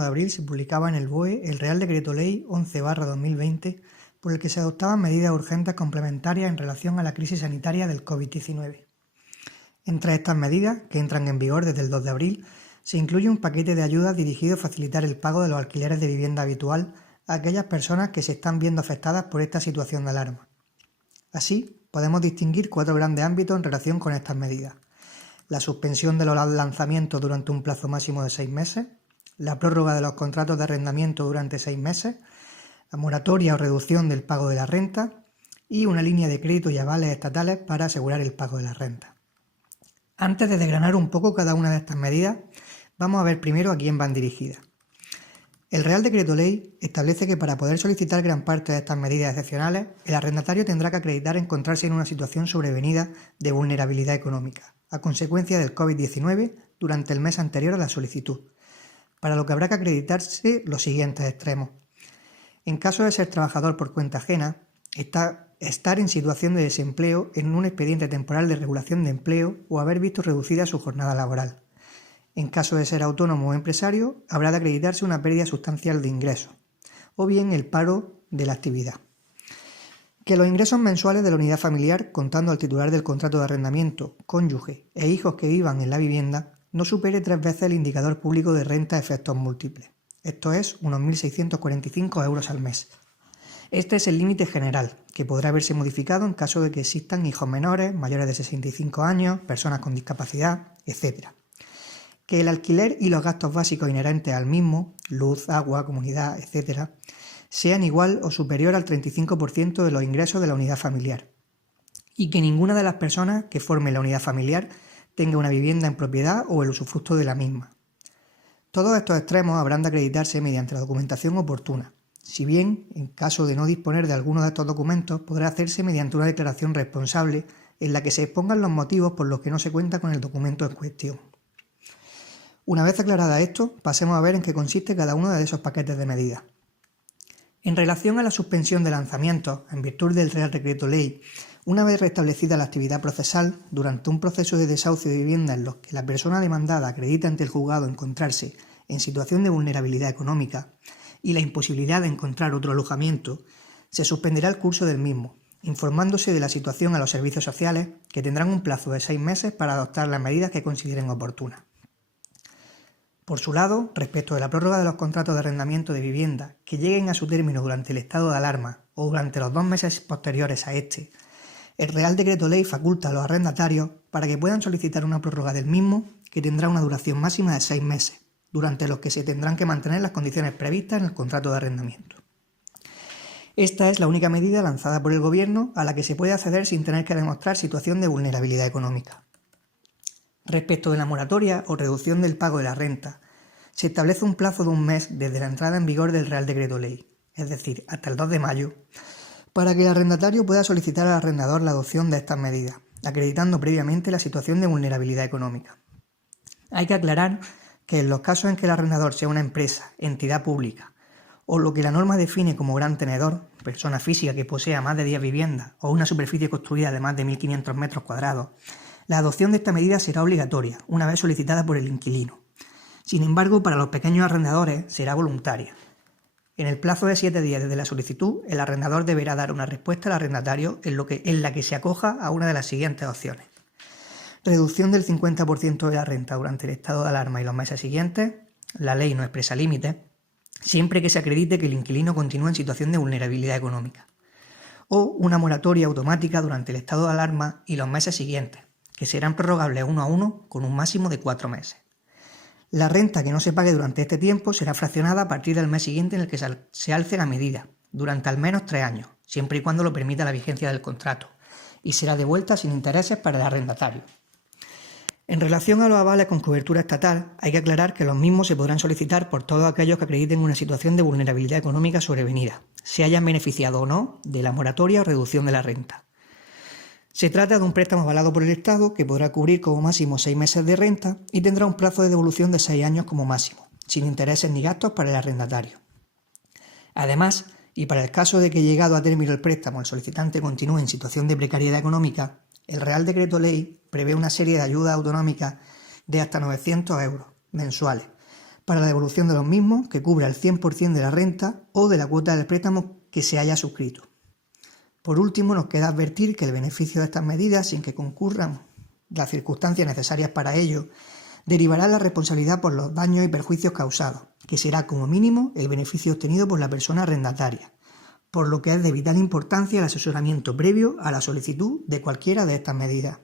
de abril se publicaba en el BOE el Real Decreto Ley 11/2020 por el que se adoptaban medidas urgentes complementarias en relación a la crisis sanitaria del COVID-19. Entre estas medidas, que entran en vigor desde el 2 de abril, se incluye un paquete de ayudas dirigido a facilitar el pago de los alquileres de vivienda habitual a aquellas personas que se están viendo afectadas por esta situación de alarma. Así, podemos distinguir 4 grandes ámbitos en relación con estas medidas: la suspensión de los lanzamientos durante un plazo máximo de 6 meses, la prórroga de los contratos de arrendamiento durante 6 meses, la moratoria o reducción del pago de la renta y una línea de crédito y avales estatales para asegurar el pago de la renta. Antes de desgranar un poco cada una de estas medidas, vamos a ver primero a quién van dirigidas. El Real Decreto Ley establece que para poder solicitar gran parte de estas medidas excepcionales, el arrendatario tendrá que acreditar encontrarse en una situación sobrevenida de vulnerabilidad económica, a consecuencia del COVID-19 durante el mes anterior a la solicitud, para lo que habrá que acreditarse los siguientes extremos. En caso de ser trabajador por cuenta ajena, estar en situación de desempleo en un expediente temporal de regulación de empleo o haber visto reducida su jornada laboral. En caso de ser autónomo o empresario, habrá de acreditarse una pérdida sustancial de ingresos, o bien el paro de la actividad. Que los ingresos mensuales de la unidad familiar, contando al titular del contrato de arrendamiento, cónyuge e hijos que vivan en la vivienda, no supere 3 veces el indicador público de renta a efectos múltiples. Esto es unos 1.645 euros al mes. Este es el límite general, que podrá verse modificado en caso de que existan hijos menores, mayores de 65 años, personas con discapacidad, etc. Que el alquiler y los gastos básicos inherentes al mismo, luz, agua, comunidad, etc., sean igual o superior al 35% de los ingresos de la unidad familiar. Y que ninguna de las personas que formen la unidad familiar tenga una vivienda en propiedad o el usufructo de la misma. Todos estos extremos habrán de acreditarse mediante la documentación oportuna, si bien, en caso de no disponer de alguno de estos documentos, podrá hacerse mediante una declaración responsable en la que se expongan los motivos por los que no se cuenta con el documento en cuestión. Una vez aclarada esto, pasemos a ver en qué consiste cada uno de esos paquetes de medidas. En relación a la suspensión de lanzamientos, en virtud del Real Decreto Ley, una vez restablecida la actividad procesal, durante un proceso de desahucio de vivienda en los que la persona demandada acredita ante el juzgado encontrarse en situación de vulnerabilidad económica y la imposibilidad de encontrar otro alojamiento, se suspenderá el curso del mismo, informándose de la situación a los servicios sociales, que tendrán un plazo de 6 meses para adoptar las medidas que consideren oportunas. Por su lado, respecto de la prórroga de los contratos de arrendamiento de vivienda que lleguen a su término durante el estado de alarma o durante los 2 meses posteriores a este, el Real Decreto Ley faculta a los arrendatarios para que puedan solicitar una prórroga del mismo que tendrá una duración máxima de 6 meses, durante los que se tendrán que mantener las condiciones previstas en el contrato de arrendamiento. Esta es la única medida lanzada por el Gobierno a la que se puede acceder sin tener que demostrar situación de vulnerabilidad económica. Respecto de la moratoria o reducción del pago de la renta, se establece un plazo de 1 mes desde la entrada en vigor del Real Decreto Ley, es decir, hasta el 2 de mayo, para que el arrendatario pueda solicitar al arrendador la adopción de estas medidas, acreditando previamente la situación de vulnerabilidad económica. Hay que aclarar que en los casos en que el arrendador sea una empresa, entidad pública, o lo que la norma define como gran tenedor, persona física que posea más de 10 viviendas o una superficie construida de más de 1.500 metros cuadrados, la adopción de esta medida será obligatoria, una vez solicitada por el inquilino. Sin embargo, para los pequeños arrendadores será voluntaria. En el plazo de 7 días desde la solicitud, el arrendador deberá dar una respuesta al arrendatario en la que se acoja a una de las siguientes opciones: reducción del 50% de la renta durante el estado de alarma y los meses siguientes, la ley no expresa límites, siempre que se acredite que el inquilino continúa en situación de vulnerabilidad económica, o una moratoria automática durante el estado de alarma y los meses siguientes, que serán prorrogables 1 a 1 con un máximo de 4 meses. La renta que no se pague durante este tiempo será fraccionada a partir del mes siguiente en el que se alce la medida, durante al menos 3 años, siempre y cuando lo permita la vigencia del contrato, y será devuelta sin intereses para el arrendatario. En relación a los avales con cobertura estatal, hay que aclarar que los mismos se podrán solicitar por todos aquellos que acrediten una situación de vulnerabilidad económica sobrevenida, se hayan beneficiado o no de la moratoria o reducción de la renta. Se trata de un préstamo avalado por el Estado que podrá cubrir como máximo 6 meses de renta y tendrá un plazo de devolución de 6 años como máximo, sin intereses ni gastos para el arrendatario. Además, y para el caso de que llegado a término el préstamo el solicitante continúe en situación de precariedad económica, el Real Decreto Ley prevé una serie de ayudas autonómicas de hasta 900 euros mensuales para la devolución de los mismos que cubra el 100% de la renta o de la cuota del préstamo que se haya suscrito. Por último, nos queda advertir que el beneficio de estas medidas, sin que concurran las circunstancias necesarias para ello, derivará la responsabilidad por los daños y perjuicios causados, que será como mínimo el beneficio obtenido por la persona arrendataria, por lo que es de vital importancia el asesoramiento previo a la solicitud de cualquiera de estas medidas.